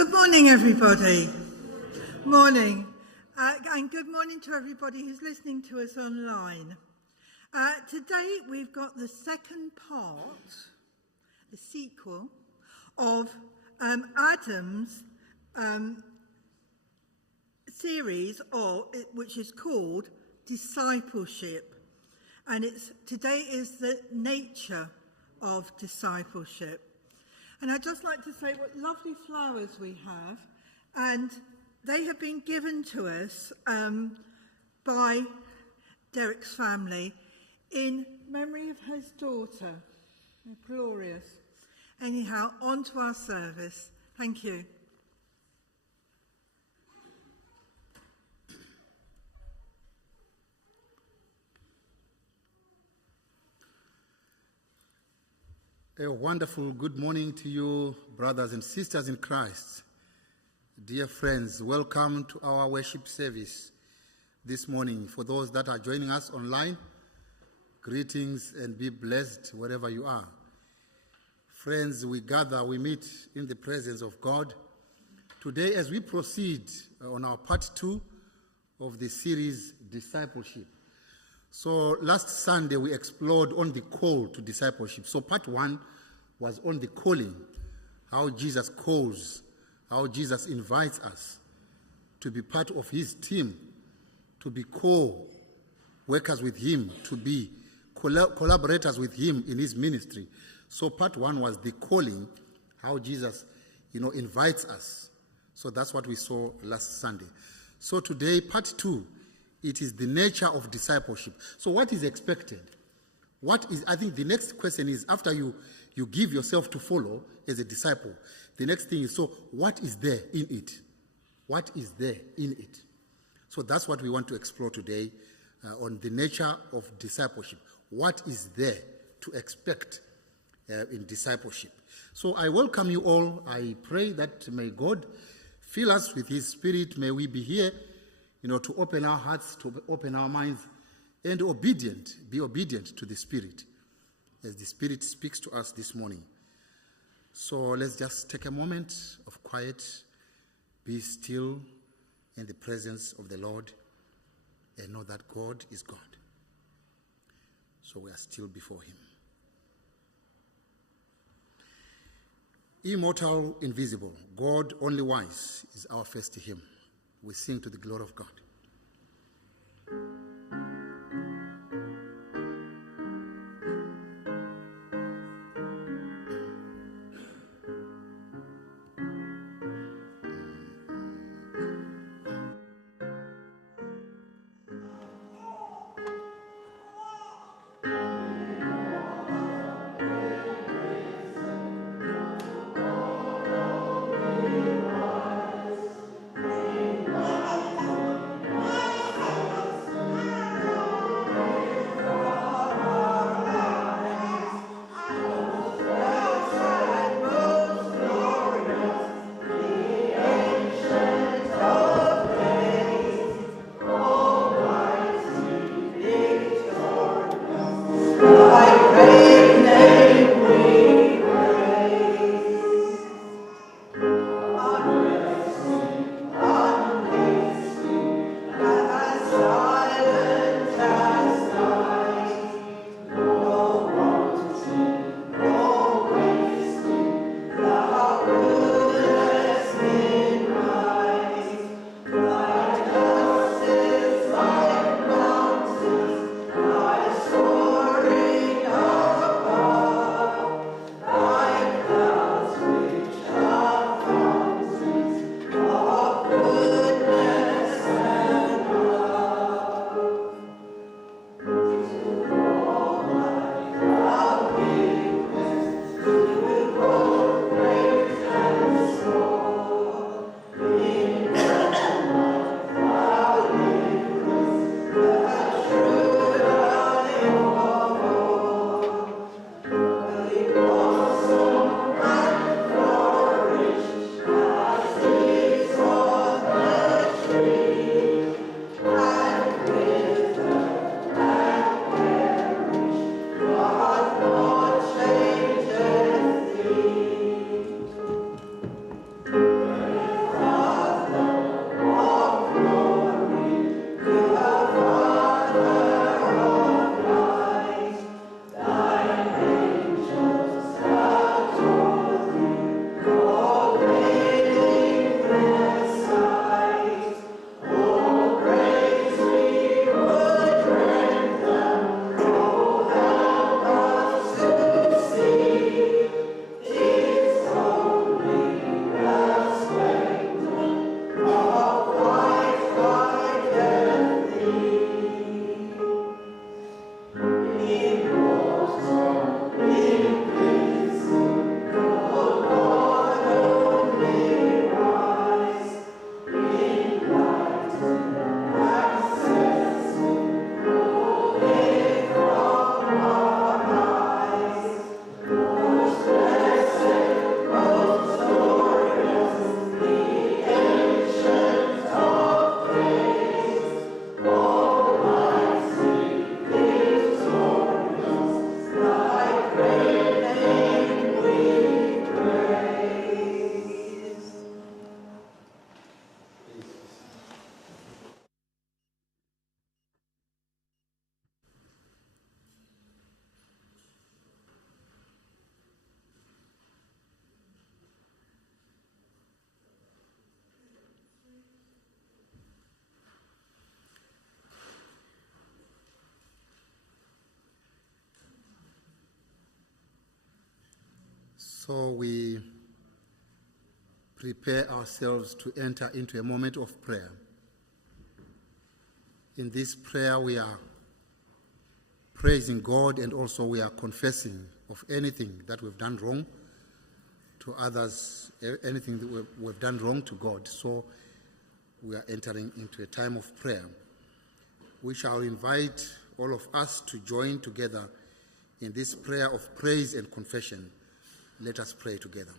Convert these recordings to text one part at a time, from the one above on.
Good morning, everybody. Morning. And good morning to everybody who's listening to us online. Today we've got the second part, the sequel, of Adam's series, which is called Discipleship. And today is the nature of discipleship. And I'd just like to say what lovely flowers we have. And they have been given to us by Derek's family in memory of his daughter. They're glorious. Anyhow, on to our service. Thank you. A wonderful good morning to you, brothers and sisters in Christ. Dear friends, welcome to our worship service this morning. For those that are joining us online, greetings and be blessed wherever you are. Friends, we gather, we meet in the presence of God. Today, as we proceed on our part 2 of the series, Discipleship. So last Sunday, we explored on the call to discipleship. So part 1 was on the calling, how Jesus calls, how Jesus invites us to be part of his team, to be co-workers with him, to be collaborators with him in his ministry. So part 1 was the calling, how Jesus, invites us. So that's what we saw last Sunday. So today, part 2, it is the nature of discipleship. So what is expected? I think the next question is, after you give yourself to follow as a disciple, the next thing is, so what is there in it? What is there in it? So that's what we want to explore today on the nature of discipleship. What is there to expect in discipleship? So I welcome you all. I pray that may God fill us with his spirit. May we be here to open our hearts, to open our minds, and be obedient to the Spirit, as the Spirit speaks to us this morning. So let's just take a moment of quiet, be still in the presence of the Lord, and know that God is God. So we are still before him. Immortal, invisible, God only wise is our first hymn. We sing to the glory of God. So we prepare ourselves to enter into a moment of prayer. In this prayer, we are praising God, and also we are confessing of anything that we've done wrong to others, anything that we've done wrong to God. So we are entering into a time of prayer. We shall invite all of us to join together in this prayer of praise and confession. Let us pray together.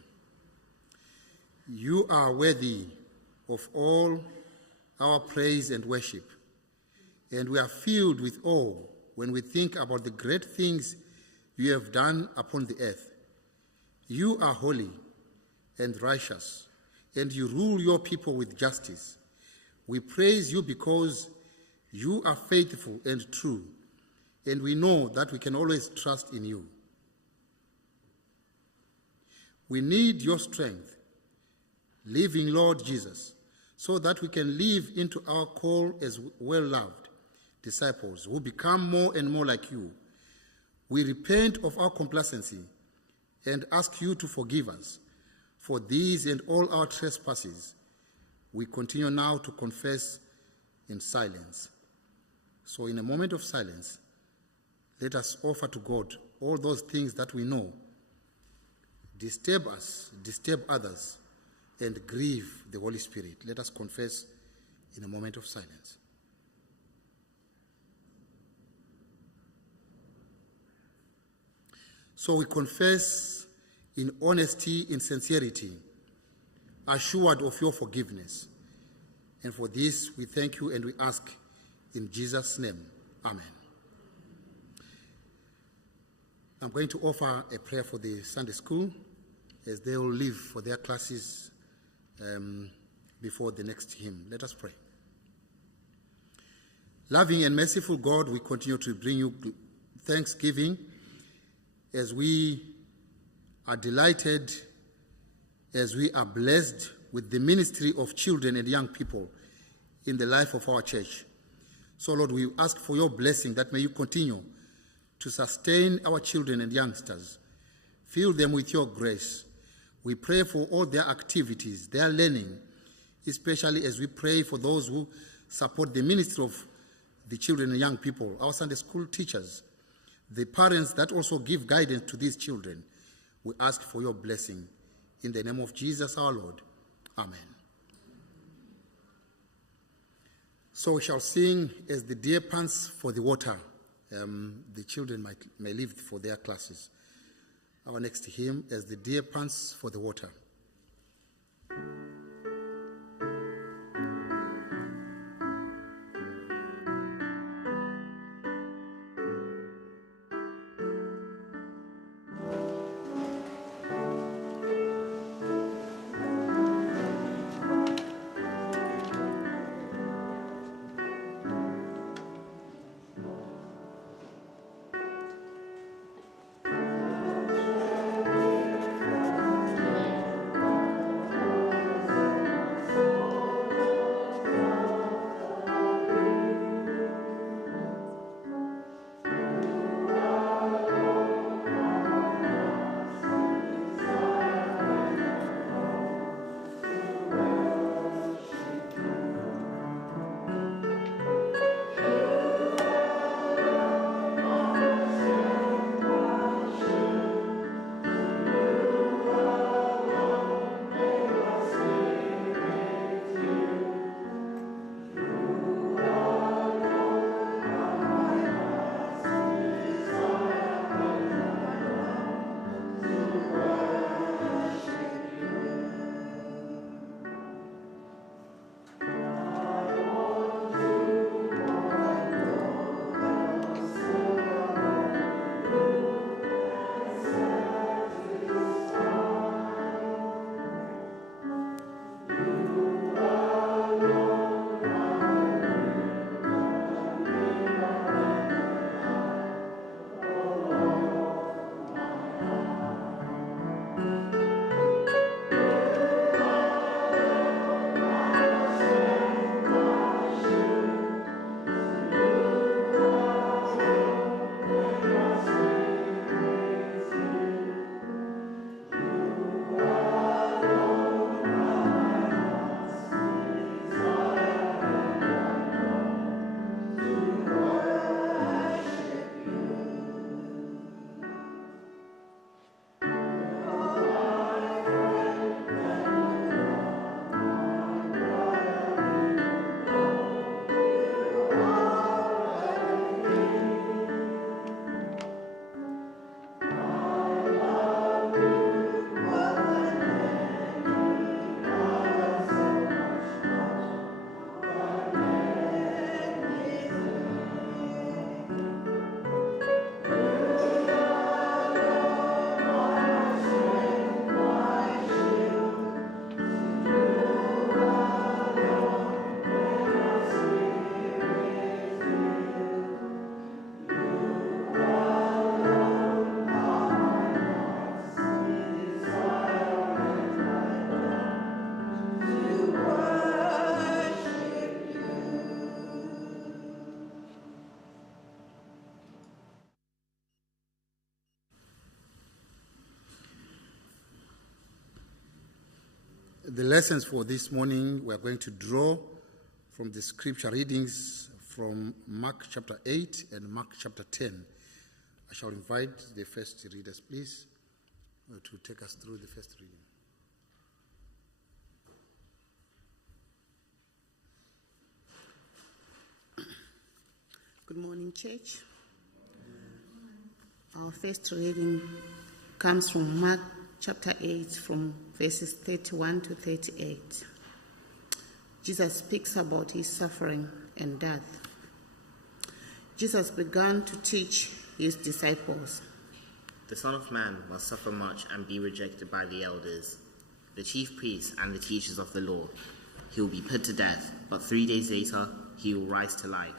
You are worthy of all our praise and worship, and we are filled with awe when we think about the great things you have done upon the earth. You are holy and righteous, and you rule your people with justice. We praise you because you are faithful and true, and we know that we can always trust in you. We need your strength, living Lord Jesus, so that we can live into our call as well-loved disciples who become more and more like you. We repent of our complacency and ask you to forgive us for these and all our trespasses. We continue now to confess in silence. So in a moment of silence, let us offer to God all those things that we know disturb us, disturb others, and grieve the Holy Spirit. Let us confess in a moment of silence. So we confess in honesty, in sincerity, assured of your forgiveness. And for this, we thank you and we ask in Jesus' name. Amen. I'm going to offer a prayer for the Sunday school as they will leave for their classes before the next hymn. Let us pray. Loving and merciful God, we continue to bring you thanksgiving as we are delighted, as we are blessed with the ministry of children and young people in the life of our church. So, Lord, we ask for your blessing that may you continue to sustain our children and youngsters. Fill them with your grace. We pray for all their activities, their learning, especially as we pray for those who support the ministry of the children and young people, our Sunday school teachers, the parents that also give guidance to these children. We ask for your blessing. In the name of Jesus our Lord. Amen. So we shall sing as the deer pants for the water. The children may leave for their classes. Our next hymn as the deer pants for the water. The lessons for this morning, we are going to draw from the scripture readings from Mark chapter 8 and Mark chapter 10. I shall invite the first readers, please, to take us through the first reading. Good morning, church. Our first reading comes from Mark chapter 8, from verses 31 to 38. Jesus speaks about his suffering and death. Jesus began to teach his disciples. The Son of Man must suffer much and be rejected by the elders, the chief priests and the teachers of the law. He will be put to death, but 3 days later he will rise to life.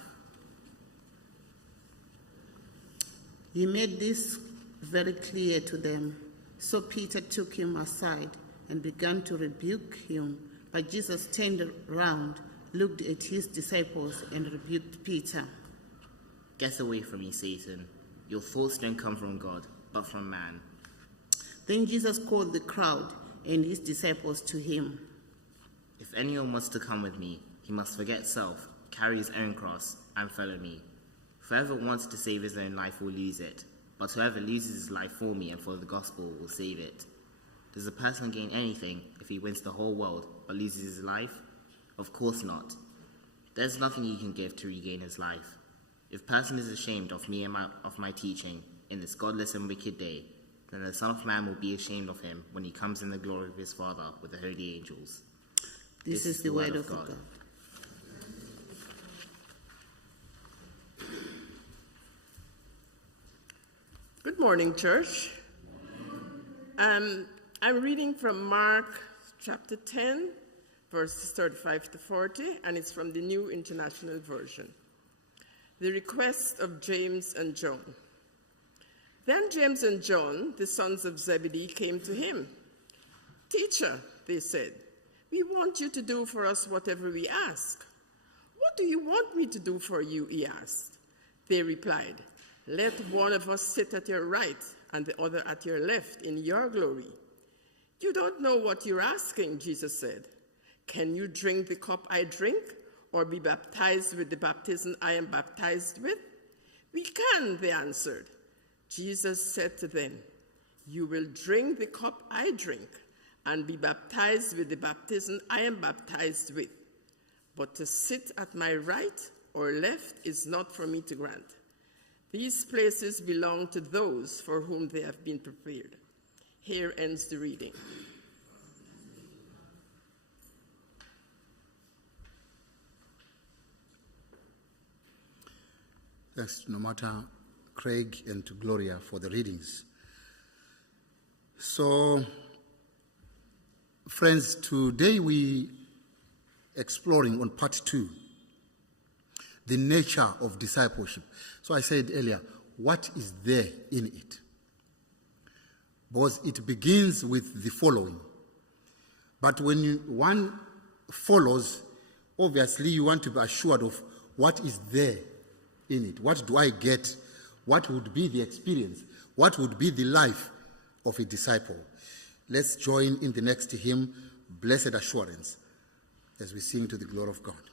He made this very clear to them. So Peter took him aside and began to rebuke him. But Jesus turned around, looked at his disciples, and rebuked Peter. Get away from me, Satan. Your thoughts don't come from God, but from man. Then Jesus called the crowd and his disciples to him. If anyone wants to come with me, he must forget self, carry his own cross, and follow me. Whoever wants to save his own life will lose it, but whoever loses his life for me and for the gospel will save it. Does a person gain anything if he wins the whole world but loses his life? Of course not. There's nothing he can give to regain his life. If a person is ashamed of me and of my teaching in this godless and wicked day, then the Son of Man will be ashamed of him when he comes in the glory of his Father with the holy angels. This is the word of God. Good morning, church. I'm reading from Mark chapter 10, verses 35 to 40, and it's from the New International Version. The request of James and John. Then James and John, the sons of Zebedee, came to him. "Teacher," they said, "we want you to do for us whatever we ask." "What do you want me to do for you?" he asked. They replied, "Let one of us sit at your right and the other at your left in your glory." "You don't know what you're asking," Jesus said. "Can you drink the cup I drink, or be baptized with the baptism I am baptized with?" "We can," they answered. Jesus said to them, "You will drink the cup I drink and be baptized with the baptism I am baptized with. But to sit at my right or left is not for me to grant. These places belong to those for whom they have been prepared." Here ends the reading. Thanks no matter Craig and to Gloria for the readings. So, friends, today we exploring on part 2, the nature of discipleship. So I said earlier, what is there in it? Because it begins with the following. But when one follows, obviously you want to be assured of what is there in it. What do I get? What would be the experience? What would be the life of a disciple? Let's join in the next hymn, Blessed Assurance, as we sing to the glory of God.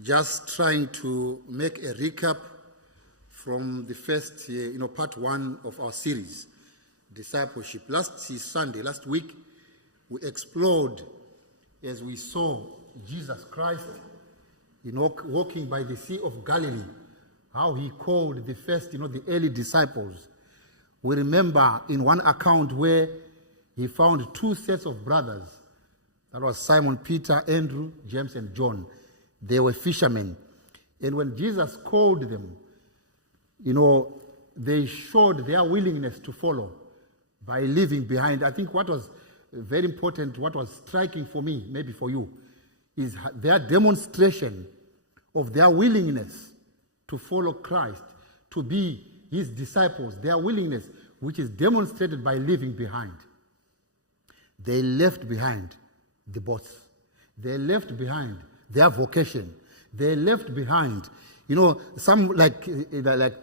just trying to make a recap from the first, part one of our series, Discipleship. Last week, we explored as we saw Jesus Christ, walking by the Sea of Galilee, how he called the first, the early disciples. We remember in one account where he found two sets of brothers. That was Simon Peter, Andrew, James, and John. They were fishermen. And when Jesus called them, they showed their willingness to follow by leaving behind. I think what was very important, what was striking for me, maybe for you, is their demonstration of their willingness to follow Christ, to be his disciples, their willingness, which is demonstrated by leaving behind. They left behind the boats. They left behind their vocation. They left behind, some like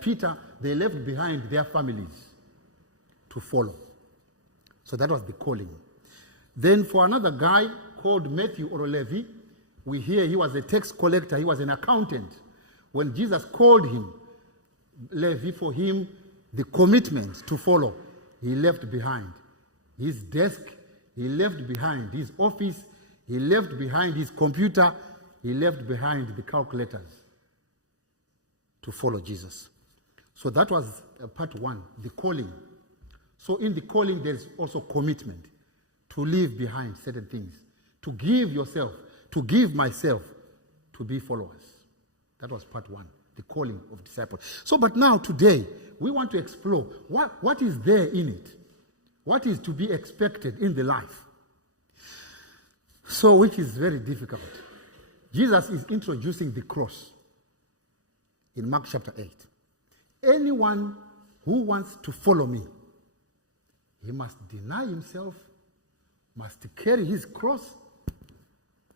Peter, they left behind their families to follow. So that was the calling. Then for another guy called Matthew or Levi, we hear he was a tax collector, he was an accountant. When Jesus called him, Levi, for him, the commitment to follow, he left behind his desk, he left behind his office, he left behind his computer, he left behind the calculators to follow Jesus. So that was part one, the calling. So in the calling, there's also commitment to leave behind certain things, to give yourself, to give myself, to be followers. That was part one, the calling of disciples. So, but now today, we want to explore what is there in it, what is to be expected in the life. So, which is very difficult. Jesus is introducing the cross in Mark chapter 8. Anyone who wants to follow me, he must deny himself, must carry his cross,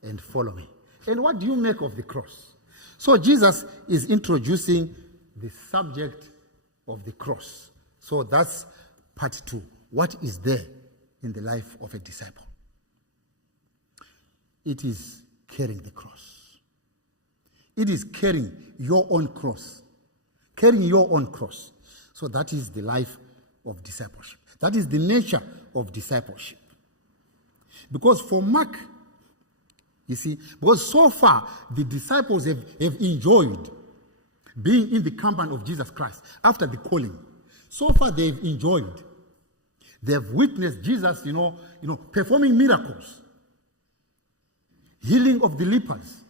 and follow me. And what do you make of the cross? So Jesus is introducing the subject of the cross. So that's part two. What is there in the life of a disciple? It is carrying the cross. It is carrying your own cross. Carrying your own cross. So that is the life of discipleship. That is the nature of discipleship. Because for Mark, you see, because so far the disciples have enjoyed being in the company of Jesus Christ after the calling. So far they've enjoyed. They've witnessed Jesus, performing miracles. Healing of the lepers.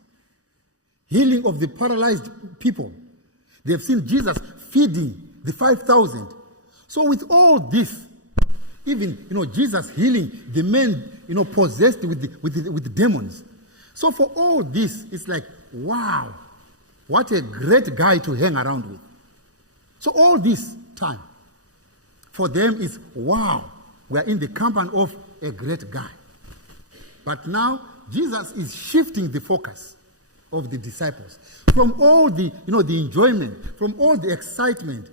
Healing of the paralyzed people. They've seen Jesus feeding the 5,000. So with all this, even, Jesus healing the men, possessed with demons. So for all this, it's like, wow, what a great guy to hang around with. So all this time, for them is, wow, we are in the company of a great guy. But now, Jesus is shifting the focus of the disciples from all the, the enjoyment, from all the excitement.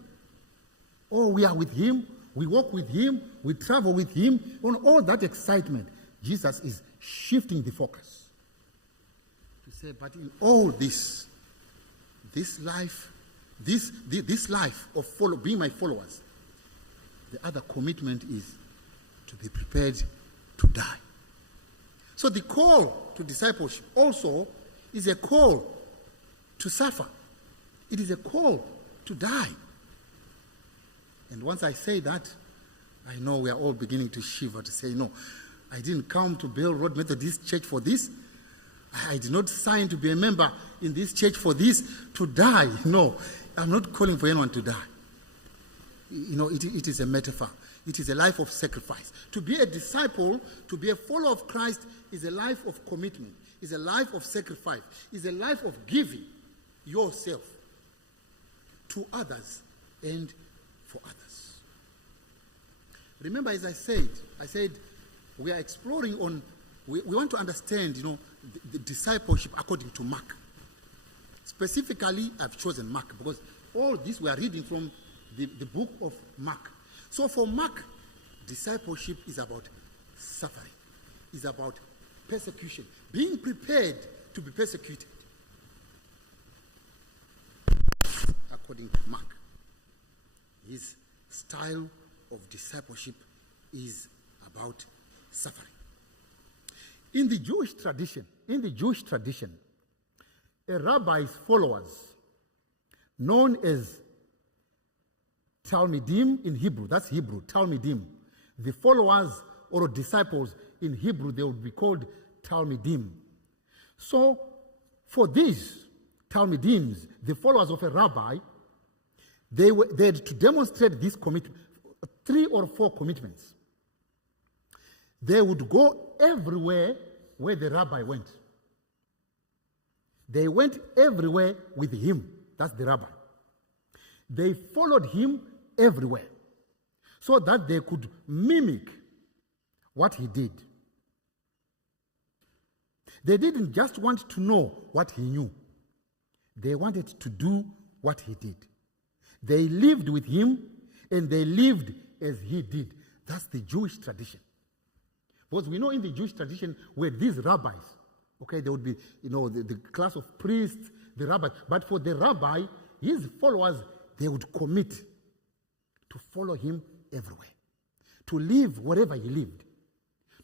Oh, we are with him, we walk with him, we travel with him. On all that excitement, Jesus is shifting the focus. To say, but in all this life, this life of being my followers, the other commitment is to be prepared to die. So the call to discipleship also is a call to suffer. It is a call to die. And once I say that, I know we are all beginning to shiver, to say, no, I didn't come to Bell Road Methodist Church for this. I did not sign to be a member in this church for this, to die. No, I'm not calling for anyone to die. It is a metaphor. It is a life of sacrifice. To be a disciple, to be a follower of Christ, is a life of commitment, is a life of sacrifice, is a life of giving yourself to others and for others. Remember, as I said, we are exploring on, we want to understand, the discipleship according to Mark. Specifically, I've chosen Mark because all this we are reading from the book of Mark. So for Mark, discipleship is about suffering, is about persecution, being prepared to be persecuted. according to Mark. His style of discipleship is about suffering. In the Jewish tradition, a rabbi's followers, known as Talmidim in Hebrew, that's Hebrew, Talmidim. The followers or disciples in Hebrew, they would be called Talmidim. So, for these Talmidims, the followers of a rabbi, they had to demonstrate this commitment, 3 or 4 commitments. They would go everywhere where the rabbi went. They went everywhere with him. That's the rabbi. They followed him everywhere so that they could mimic what he did. They didn't just want to know what he knew. They wanted to do what he did. They lived with him and they lived as he did. That's the Jewish tradition. Because we know in the Jewish tradition where these rabbis, okay, there would be, the class of priests, the rabbis. But for the rabbi, his followers, they would commit to follow him everywhere, to live wherever he lived,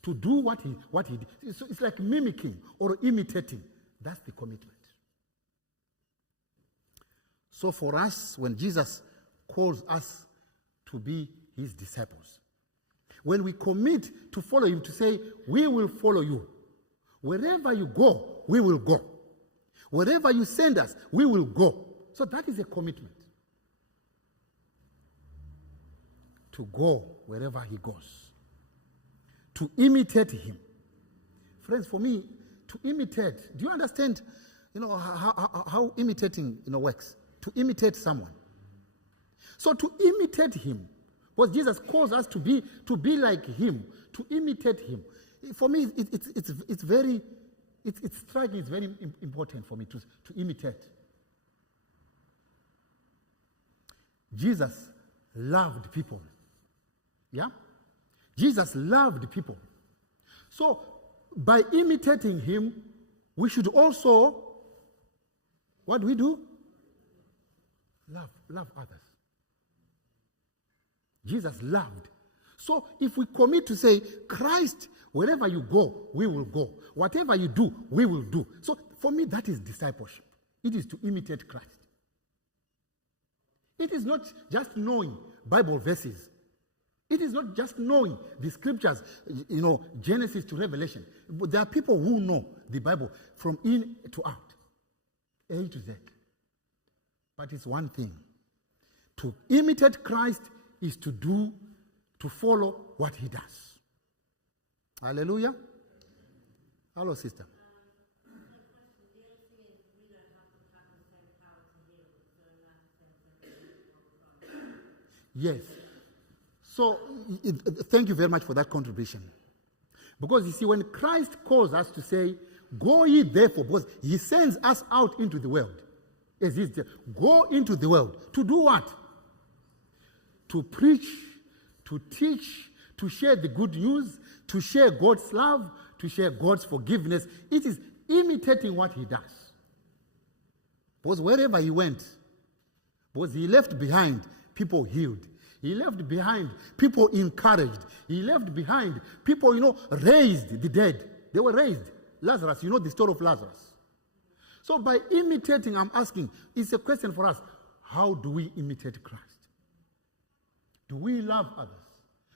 to do what he did. So it's like mimicking or imitating. That's the commitment. So for us, when Jesus calls us to be his disciples, when we commit to follow him, to say, we will follow you. Wherever you go, we will go. Wherever you send us, we will go. So that is a commitment. To go wherever he goes. To imitate him. Friends, for me, to imitate, do you understand, how imitating, works? To imitate someone. So to imitate him, because Jesus calls us to be like him, to imitate him. For me, it's striking. It's very important for me to imitate. Jesus loved people. Yeah? Jesus loved people. So by imitating him, we should also, what do we do? Love others. Jesus loved. So if we commit to say, Christ, wherever you go, we will go. Whatever you do, we will do. So for me, that is discipleship. It is to imitate Christ. It is not just knowing Bible verses. It is not just knowing the scriptures, Genesis to Revelation. But there are people who know the Bible from in to out, A to Z. But it's one thing. To imitate Christ is to follow what he does. Hallelujah. Hello, sister. Yes. So, thank you very much for that contribution. Because you see, when Christ calls us to say, go ye therefore, because he sends us out into the world. As he's there, go into the world. To do what? To preach, to teach, to share the good news, to share God's love, to share God's forgiveness. It is imitating what he does. Because wherever he went, because he left behind people healed. He left behind people encouraged. He left behind people, raised the dead. They were raised. Lazarus, the story of Lazarus. So by imitating, I'm asking, it's a question for us. How do we imitate Christ? Do we love others?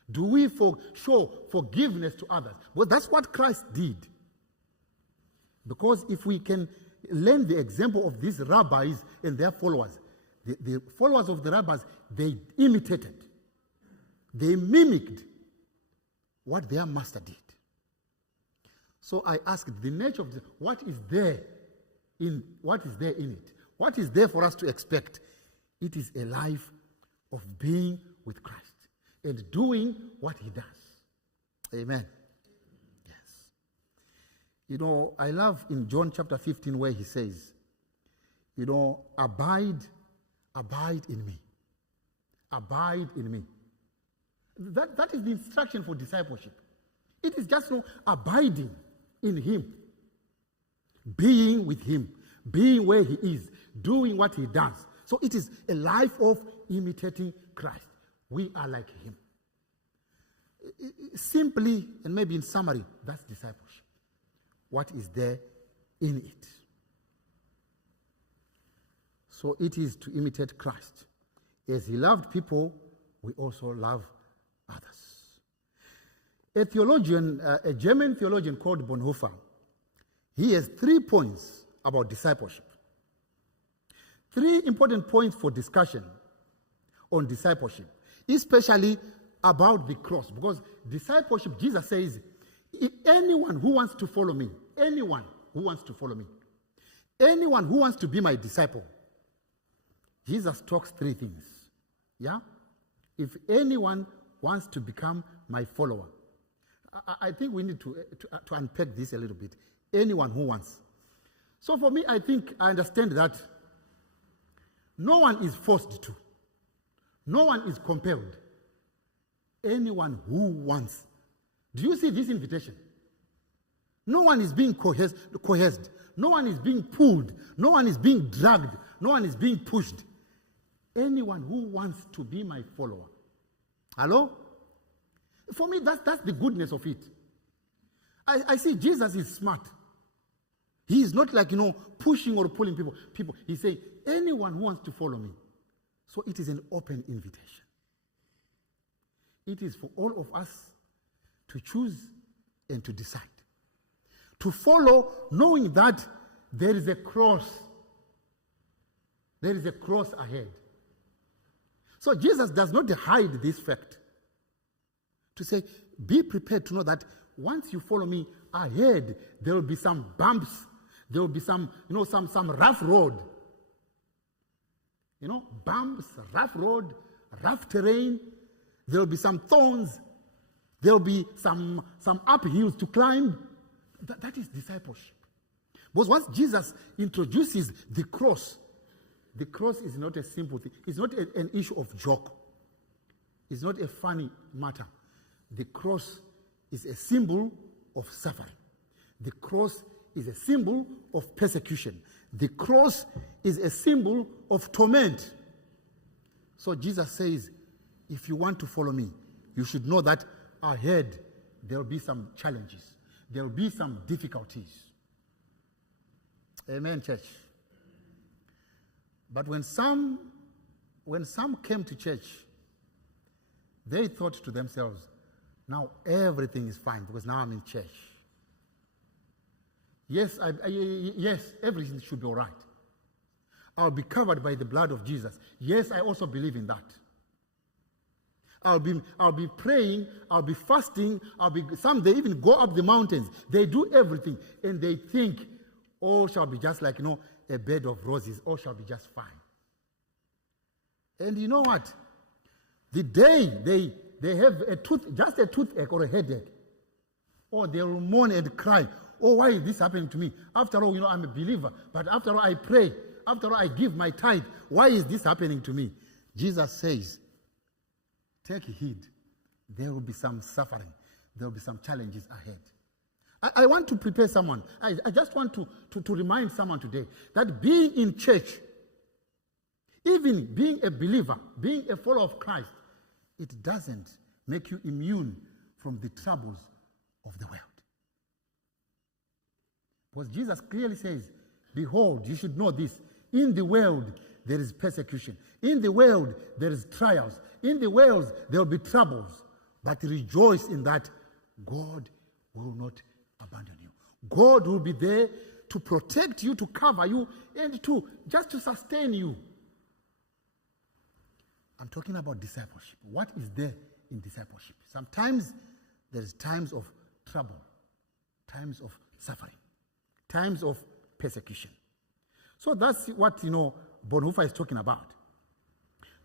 Do we show forgiveness to others? Well, that's what Christ did. Because if we can learn the example of these rabbis and their followers, the followers of the rabbis, they imitated. They mimicked what their master did. So I asked the nature of what is there in it? What is there for us to expect? It is a life of being with Christ and doing what he does. Amen. Yes. I love in John chapter 15 where he says, abide in me. Abide in me. That is the instruction for discipleship. It is just abiding in him. Being with him. Being where he is. Doing what he does. So it is a life of imitating Christ. We are like him. Simply, and maybe in summary, that's discipleship. What is there in it? So it is to imitate Christ. As he loved people, we also love others. A theologian, a German theologian called Bonhoeffer, he has 3 points about discipleship. 3 important points for discussion on discipleship, especially about the cross. Because discipleship, Jesus says, anyone who wants to follow me, anyone who wants to follow me, anyone who wants to be my disciple, Jesus talks 3 things. Yeah? If anyone wants to become my follower, I think we need to unpack this a little bit. Anyone who wants. So for me, I think I understand that no one is forced to. No one is compelled. Anyone who wants. Do you see this invitation? No one is being coerced. No one is being pulled. No one is being dragged. No one is being pushed. Anyone who wants to be my follower. Hello? For me, that's the goodness of it. I see Jesus is smart. He is not like, pushing or pulling people. He's saying, anyone who wants to follow me. So it is an open invitation. It is for all of us to choose and to decide. To follow, knowing that there is a cross. There is a cross ahead. So Jesus does not hide this fact. To say, be prepared to know that once you follow me ahead, there will be some bumps. There will be some rough road. Bumps, rough road, rough terrain. There will be some thorns. There will be some uphills to climb. That is discipleship. Because once Jesus introduces the cross is not a simple thing. It's not an issue of joke. It's not a funny matter. The cross is a symbol of suffering. The cross is a symbol of persecution. The cross is a symbol of torment. So Jesus says, if you want to follow me, you should know that ahead there will be some challenges. There will be some difficulties. Amen, church. But when some came to church, they thought to themselves, now everything is fine because now I'm in church. Yes, yes, everything should be all right. I'll be covered by the blood of Jesus. Yes, I also believe in that. I'll be praying, I'll be fasting, some they even go up the mountains. They do everything and they think all shall be just like, a bed of roses, all shall be just fine. And you know what? The day they have just a toothache or a headache, or they will moan and cry, oh, why is this happening to me? After all, I'm a believer, but after all I pray, after all I give my tithe, why is this happening to me? Jesus says, take heed. There will be some suffering. There will be some challenges ahead. I want to prepare someone. I just want to remind someone today that being in church, even being a believer, being a follower of Christ, it doesn't make you immune from the troubles of the world. Because Jesus clearly says, behold, you should know this. In the world, there is persecution. In the world, there is trials. In the world, there will be troubles. But rejoice in that God will not abandon you. God will be there to protect you, to cover you, and just to sustain you. I'm talking about discipleship. What is there in discipleship? Sometimes there is times of trouble, times of suffering, times of persecution. So that's what, Bonhoeffer is talking about.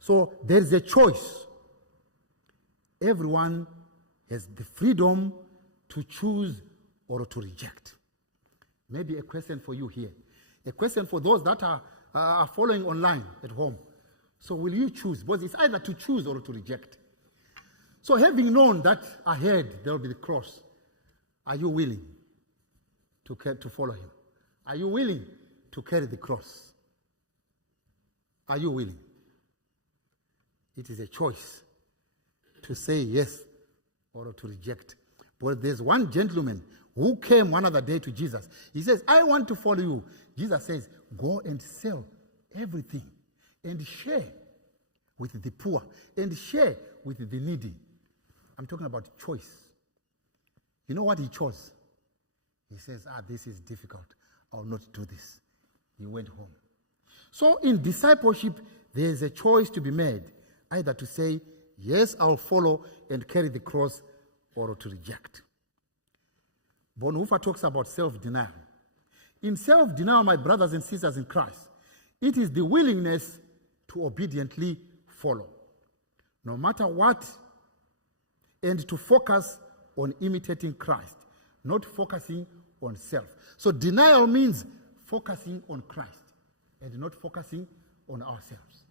So there is a choice. Everyone has the freedom to choose or to reject. Maybe a question for you here. A question for those that are following online at home. So will you choose? Because it's either to choose or to reject. So having known that ahead there will be the cross, are you willing to follow him? Are you willing to carry the cross? Are you willing? It is a choice to say yes or to reject. But there's one gentleman who came one other day to Jesus. He says, I want to follow you. Jesus says, go and sell everything and share with the poor and share with the needy. I'm talking about choice. You know what he chose? He says, this is difficult. I will not do this. He went home. So in discipleship, there is a choice to be made, either to say, yes, I'll follow and carry the cross, or to reject. Bonhoeffer talks about self-denial. In self-denial, my brothers and sisters in Christ, it is the willingness to obediently follow, no matter what, and to focus on imitating Christ, not focusing on self. So denial means focusing on Christ and not focusing on ourselves.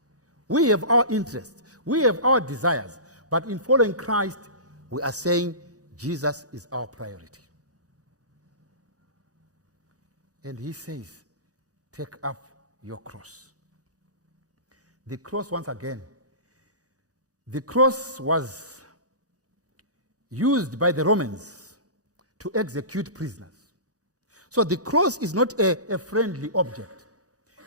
We have our interests, we have our desires, but in following Christ, we are saying Jesus is our priority. And he says, take up your cross. The cross, once again, the cross was used by the Romans to execute prisoners. So the cross is not a friendly object.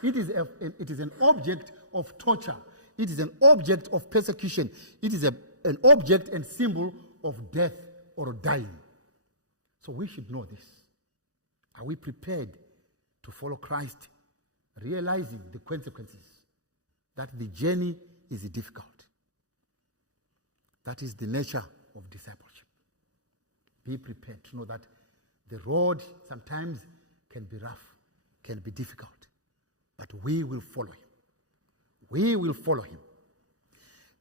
It is an object of torture. It is an object of persecution. It is an object and symbol of death or dying. So we should know this. Are we prepared to follow Christ, realizing the consequences, that the journey is difficult? That is the nature of discipleship. Be prepared to know that the road sometimes can be rough, can be difficult, but we will follow him. We will follow him.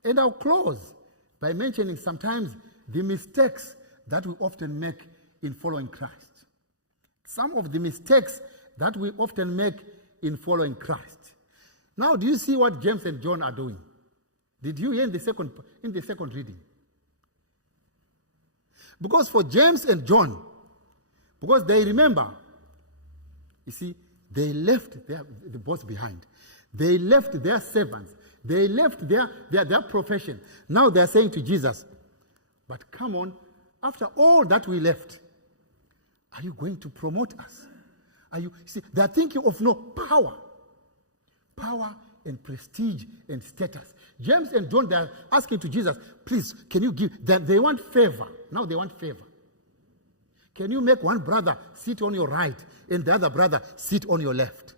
And I'll close by mentioning sometimes the mistakes that we often make in following Christ. Some of the mistakes that we often make in following Christ. Now, do you see what James and John are doing? Did you hear in the second reading? Because for James and John, because they remember, you see, they left the boss behind. They left their servants. They left their profession. Now they're saying to Jesus, but come on, after all that we left, are you going to promote us? See, they're thinking of power and prestige and status. James and John, they're asking to Jesus, please, can you give them? They want favor. Now they want favor. Can you make one brother sit on your right and the other brother sit on your left?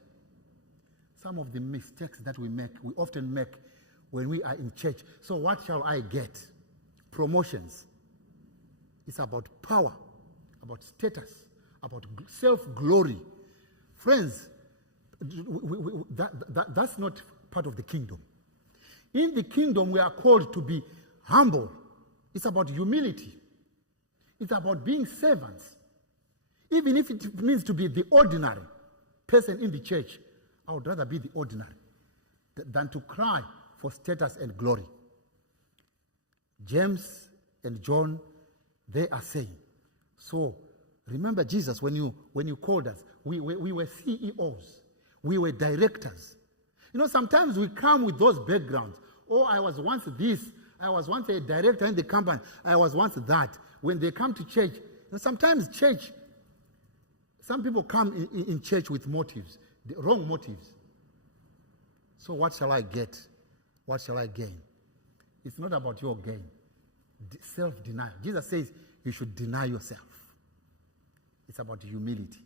Some of the mistakes that we often make when we are in church. So what shall I get? Promotions. It's about power, about status, about self-glory. Friends, that's not part of the kingdom. In the kingdom, we are called to be humble. It's about humility. It's about being servants. Even if it means to be the ordinary person in the church, I would rather be the ordinary than to cry for status and glory. James and John, they are saying, so remember Jesus, when you called us, we were CEOs. We were directors. You know, sometimes we come with those backgrounds. Oh, I was once this. I was once a director in the company. I was once that. When they come to church, sometimes church, some people come in church with motives, the wrong motives. So what shall I get? What shall I gain? It's not about your gain. Self-denial. Jesus says you should deny yourself. It's about humility.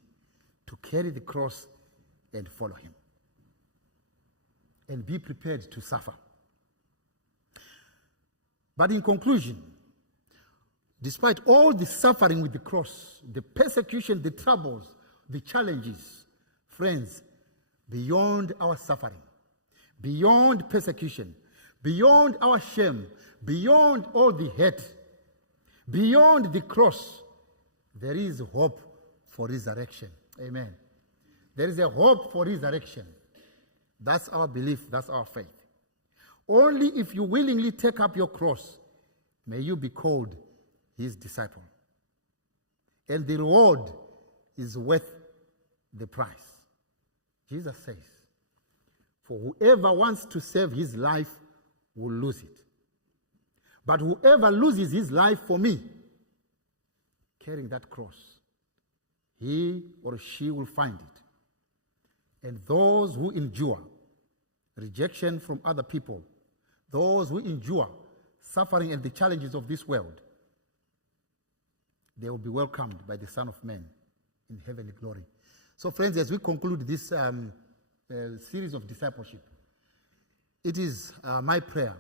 To carry the cross and follow him. And be prepared to suffer. But in conclusion, despite all the suffering with the cross, the persecution, the troubles, the challenges, friends, beyond our suffering, beyond persecution, beyond our shame, beyond all the hate, beyond the cross, there is hope for resurrection. Amen. There is a hope for resurrection. That's our belief. That's our faith. Only if you willingly take up your cross, may you be called his disciple. And the reward is worth the price. Jesus says, For whoever wants to save his life will lose it. But whoever loses his life for me, carrying that cross, he or she will find it. And those who endure rejection from other people, those who endure suffering and the challenges of this world, they will be welcomed by the Son of Man in heavenly glory. So friends, as we conclude this series of discipleship, it is my prayer,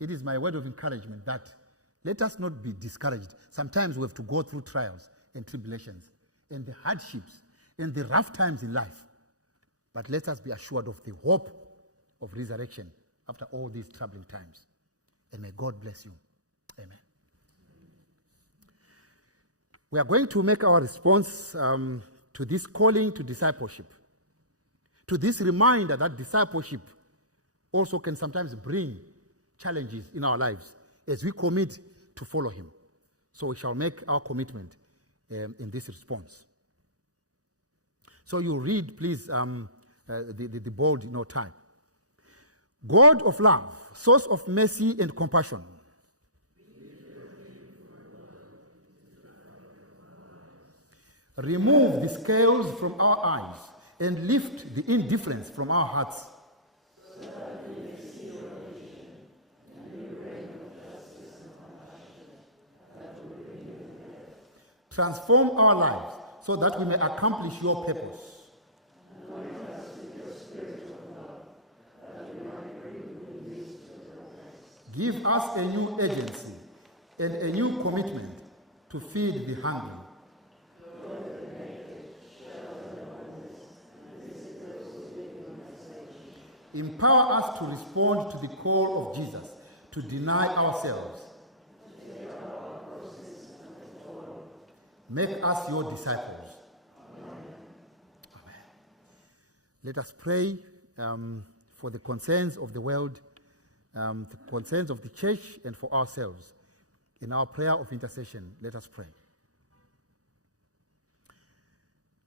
it is my word of encouragement that let us not be discouraged. Sometimes we have to go through trials and tribulations and the hardships and the rough times in life. But let us be assured of the hope of resurrection after all these troubling times. And may God bless you. Amen. We are going to make our response to this calling to discipleship, to this reminder that discipleship also can sometimes bring challenges in our lives as we commit to follow him. So we shall make our commitment in this response. So you read, please, the bold type. God of love, source of mercy and compassion. Remove the scales from our eyes and lift the indifference from our hearts. Transform our lives so that we may accomplish your purpose. Give us a new agency and a new commitment to feed the hungry. Empower us to respond to the call of Jesus, to deny ourselves. Make us your disciples. Amen. Let us pray for the concerns of the world, the concerns of the church, and for ourselves. In our prayer of intercession, let us pray.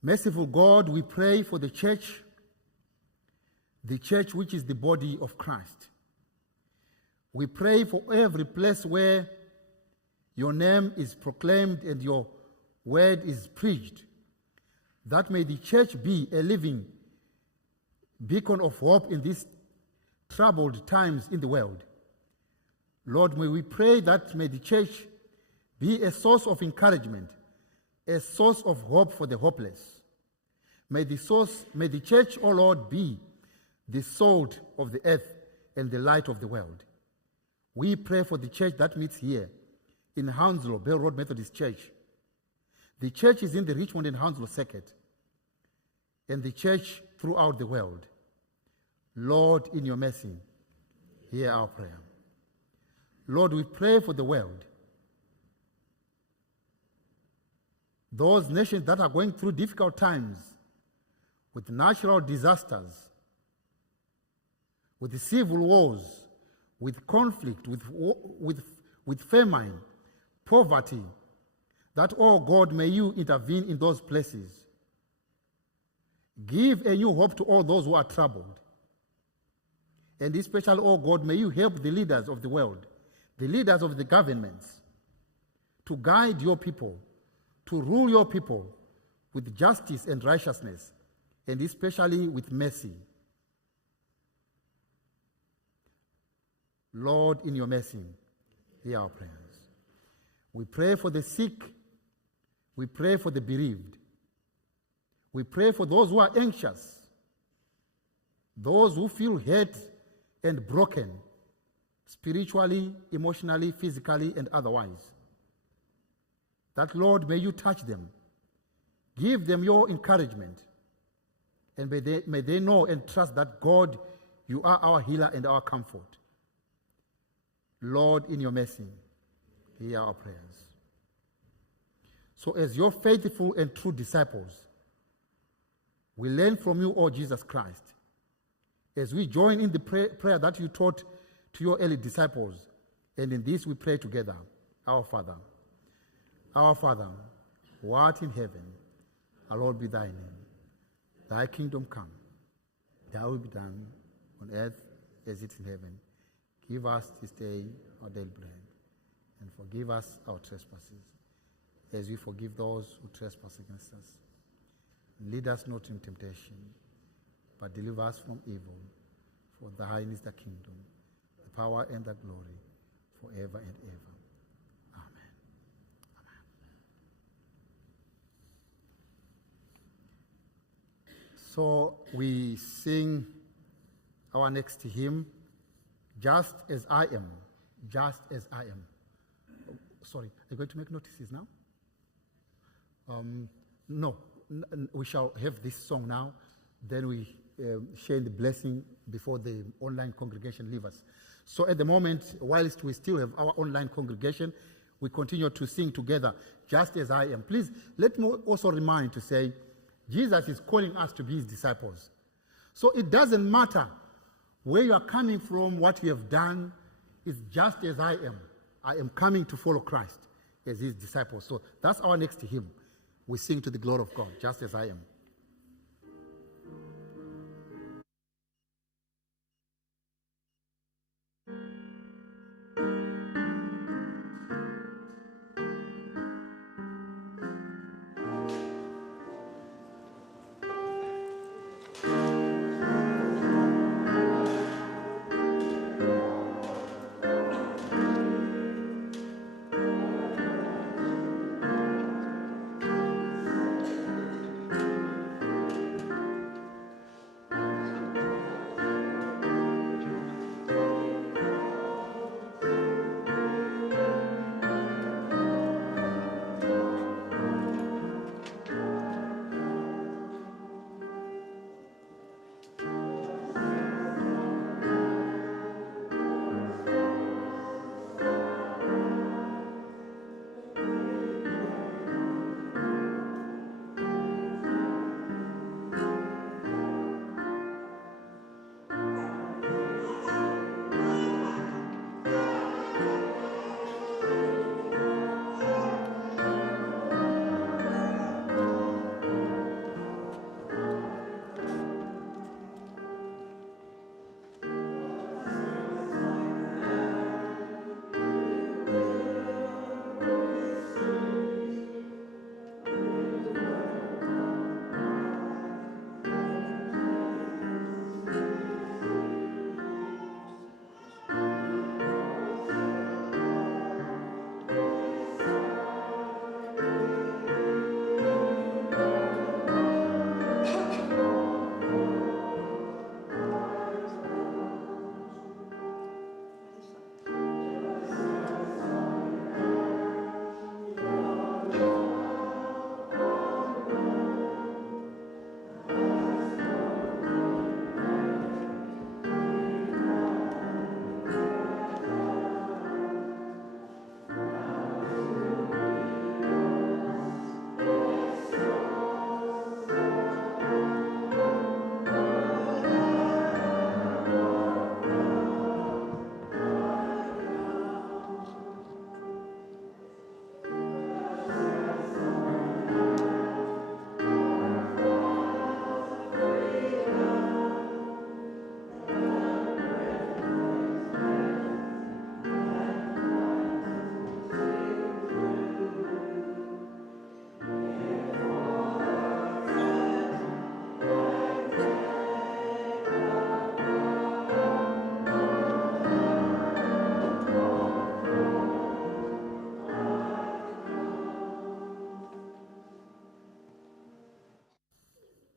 Merciful God, we pray for the church which is the body of Christ. We pray for every place where your name is proclaimed and your word is preached, that may the church be a living beacon of hope in these troubled times in the world. Lord, may we pray that may the church be a source of encouragement, a source of hope for the hopeless. May the church, O Lord, be the salt of the earth and the light of the world. We pray for the church that meets here in Hounslow, Bell Road Methodist Church. The church is in the Richmond and Hounslow Circuit, and the church throughout the world. Lord, in your mercy, hear our prayer. Lord, we pray for the world. Those nations that are going through difficult times with natural disasters, with the civil wars, with conflict, with famine, poverty, that, oh God, may you intervene in those places. Give a new hope to all those who are troubled. And especially, oh God, may you help the leaders of the world, the leaders of the governments, to guide your people, to rule your people with justice and righteousness, and especially with mercy. Lord, in your mercy, hear our prayers. We pray for the sick. We pray for the bereaved. We pray for those who are anxious, those who feel hurt and broken, spiritually, emotionally, physically, and otherwise. That, Lord, may you touch them. Give them your encouragement. And may they know and trust that, God, you are our healer and our comfort. Lord, in your mercy, hear our prayers. So as your faithful and true disciples, we learn from you, O Jesus Christ, as we join in the prayer that you taught to your early disciples. And in this we pray together. Our Father, who art in heaven, hallowed be thy name. Thy kingdom come. Thy will be done on earth as it is in heaven. Give us this day our daily bread, and forgive us our trespasses, as we forgive those who trespass against us. And lead us not into temptation, but deliver us from evil. For thine is the kingdom, the power, and the glory, forever and ever. Amen. So we sing our next hymn, Just as I Am, Just as I Am. Sorry, are you going to make notices now? No, we shall have this song now. Then we share the blessing before the online congregation leave us. So at the moment, whilst we still have our online congregation, we continue to sing together, Just as I Am. Please, let me also remind to say, Jesus is calling us to be his disciples. So it doesn't matter where you are coming from, what you have done. It's just as I am. I am coming to follow Christ as his disciples. So that's our next hymn. We sing to the glory of God, Just as I Am.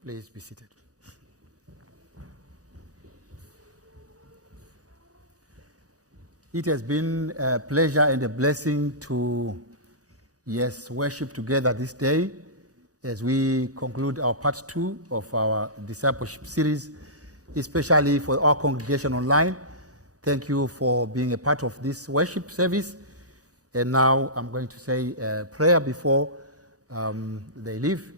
Please be seated. It has been a pleasure and a blessing to, worship together this day as we conclude our part 2 of our discipleship series, especially for our congregation online. Thank you for being a part of this worship service. And now I'm going to say a prayer before they leave,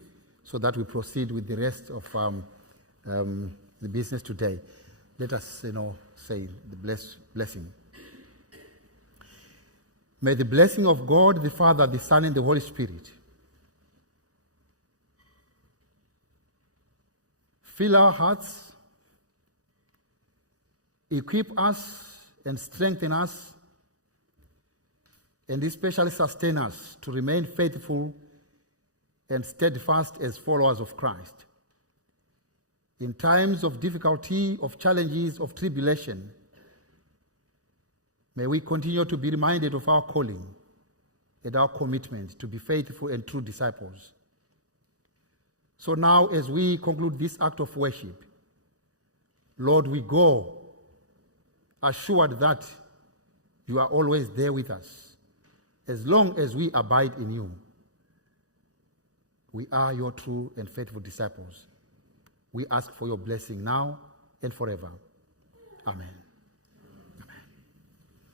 so that we proceed with the rest of the business today. Let us, say the blessing. May the blessing of God, the Father, the Son, and the Holy Spirit fill our hearts equip us and strengthen us, and especially sustain us to remain faithful and steadfast as followers of Christ. In times of difficulty, of challenges, of tribulation, may we continue to be reminded of our calling and our commitment to be faithful and true disciples. So now, as we conclude this act of worship, Lord, we go assured that you are always there with us. As long as we abide in you, we are your true and faithful disciples. We ask for your blessing now and forever. Amen.